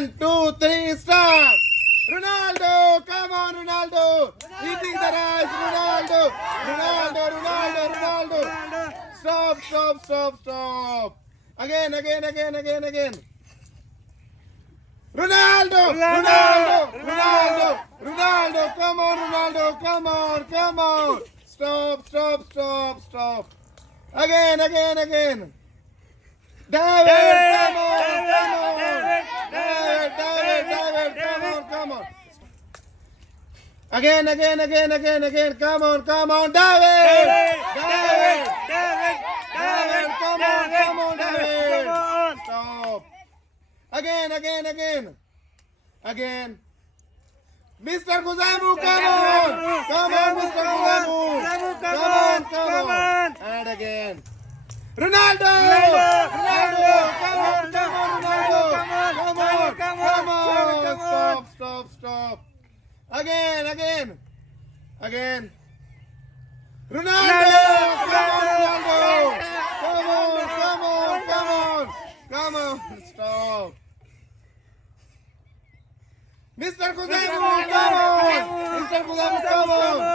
1, 2, 3, start! Ronaldo! Come on, Ronaldo! Eating the rice, Ronaldo! Ronaldo! Stop! Again! Ronaldo! Come on, Ronaldo! Come on! Stop! Again! David! Come on! Again! Come on, David! Come on, David! Stop! Again! Mr. Kuzamu, come on, Mr. Kuzamu! Come on! And again. Ronaldo! Come on! Stop! Again! Ronaldo! Come on! Stop! Mr. Kuzamu, come on!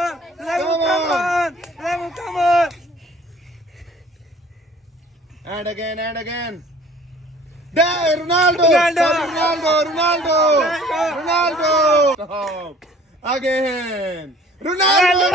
And again. Ronaldo! Stop! Again! Ronaldo!